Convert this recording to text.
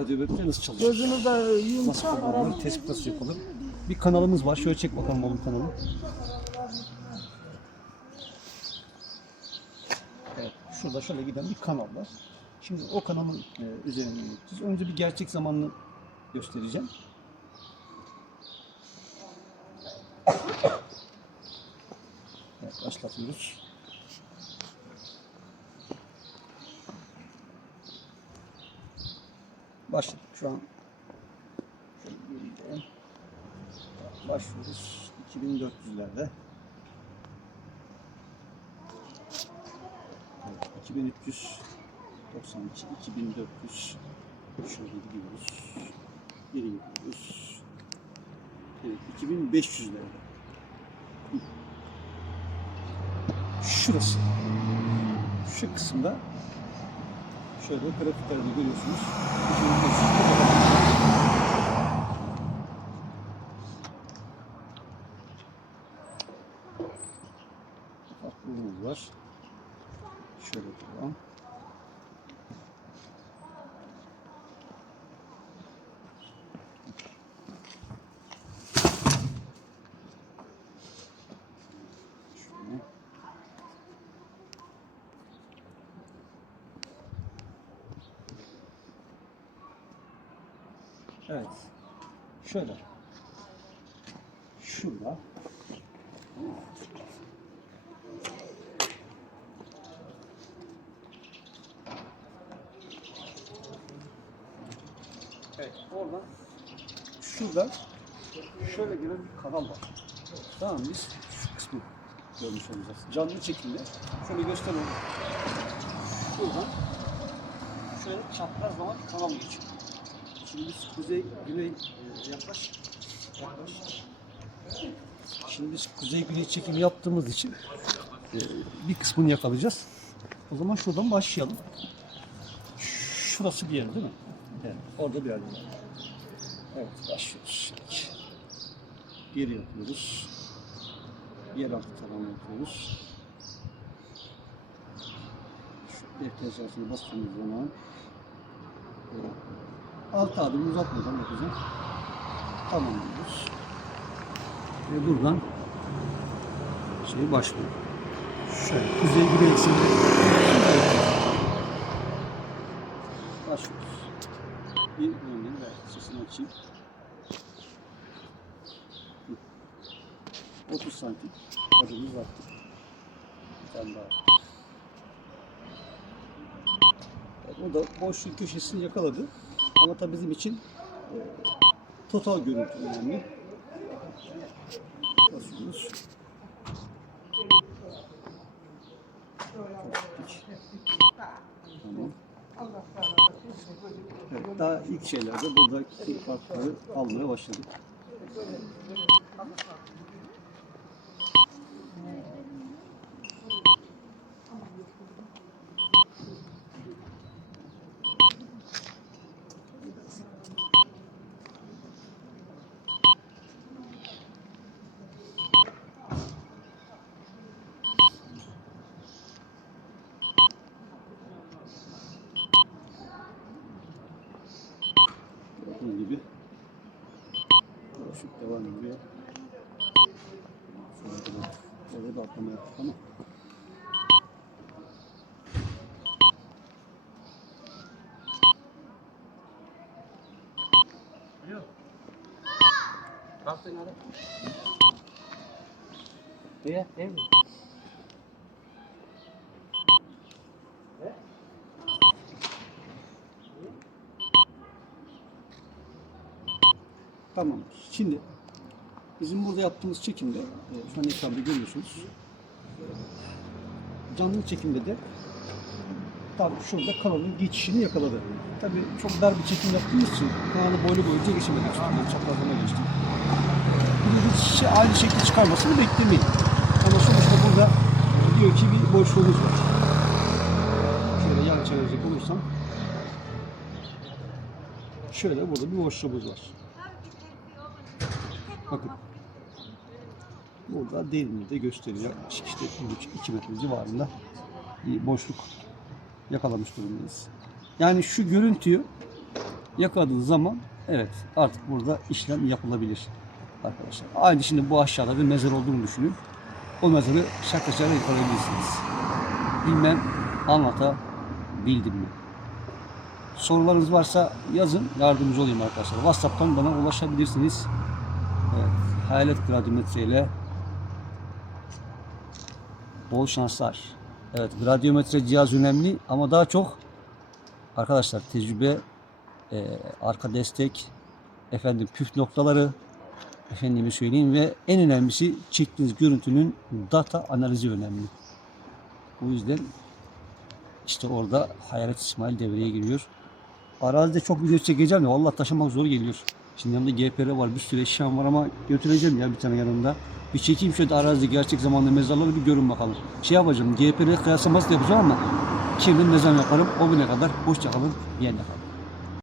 Ucunu da yumuşak Nasıl kullanılır, ara. tespit nasıl yapılır? Bir kanalımız var. Şöyle çek bakalım oğlum kanalı. Evet, şurada şöyle giden bir kanal var. Şimdi o kanalın e, üzerine gideceğiz. Önce bir gerçek zamanlı göstereceğim. Evet, başlatıyoruz. Başladık şu an. Başlıyoruz 2400'lerde. Evet, 2392, 2400 şöyle gidiyoruz. Geri gidiyoruz. Evet, 2500'lerde. Hı. Şurası. Şu kısımda şöyle grafiklerde görüyorsunuz. 2500 Farklılığımız var. Şöyle devam. Şöyle. Evet. Şöyle. Şurada. Evet, oradan şurada şöyle giren bir kanal var. Tamam biz şu kısmı görmüş olacağız. Canlı çekimde şöyle gösterelim. Şuradan şöyle çapraz zaman kanal geçiyor. Şimdi biz kuzey, güney e, yaklaş. Şimdi biz kuzey güney çekimi yaptığımız için e, bir kısmını yakalayacağız. O zaman şuradan başlayalım. Şurası bir yer değil mi? Evet, orada bir yer. Evet, başlıyoruz. Bir yapıyoruz. Yeraltı tavan yapıyoruz. Şu defter içerisine bastığımız zaman böyle altı adım uzatmadan yapacağım. Tamamlıyoruz. Ve buradan şey başlıyor. Şöyle kuzey güney ekseninde başlıyoruz. Bir örneğin ve sesini açayım. 30 santim adımız attık. Bir tane daha. O da boşluğun köşesini yakaladı. Ama tabii bizim için e, total görüntü önemli. Basıyoruz. Tamam. Evet, daha ilk şeylerde buradaki farkları almaya başladık. Devam ediyor. Oraya da atlama yaptık ama? Ev mi? Tamam. Şimdi bizim burada yaptığımız çekimde e, şu an ekranda görüyorsunuz. Canlı çekimde de tam şurada kanalın geçişini yakaladı. Tabii çok dar bir çekim yaptığımız için kanalı boylu boyunca geçemedik. Üstünden çaprazlama geçtik. Bunu hiç şey, aynı şekilde çıkarmasını beklemeyin. Ama sonuçta burada diyor ki bir boşluğumuz var. Şöyle yan çevirecek olursam şöyle burada bir boşluğumuz var. Bakın. Burada derinliği de gösteriyor. İşte 1,5-2 metre civarında bir boşluk yakalamış durumdayız. Yani şu görüntüyü yakaladığınız zaman Evet artık burada işlem yapılabilir arkadaşlar. Aynı şimdi bu aşağıda bir mezar olduğunu düşünün. O mezarı şakacağına yıkayabilirsiniz. Bilmem anlatabildim mi? Sorularınız varsa yazın yardımcı olayım arkadaşlar. Whatsapp'tan bana ulaşabilirsiniz. Evet, hayalet gradyometre ile bol şanslar. Evet gradyometre cihaz önemli ama daha çok arkadaşlar tecrübe, e, arka destek, efendim püf noktaları, efendime söyleyeyim ve en önemlisi çektiğiniz görüntünün data analizi önemli. Bu yüzden işte orada Hayalet İsmail devreye giriyor. Arazide çok video çekeceğim ya vallahi taşımak zor geliyor. Şimdi yanımda GPR var bir sürü eşyam var ama götüreceğim ya bir tane yanımda. Bir çekeyim şöyle arazide gerçek zamanlı mezarları bir görün bakalım. Şey yapacağım GPR kıyaslaması yapacağım ama kendim mezar yaparım. O güne kadar hoşça kalın. Diyenle kalın.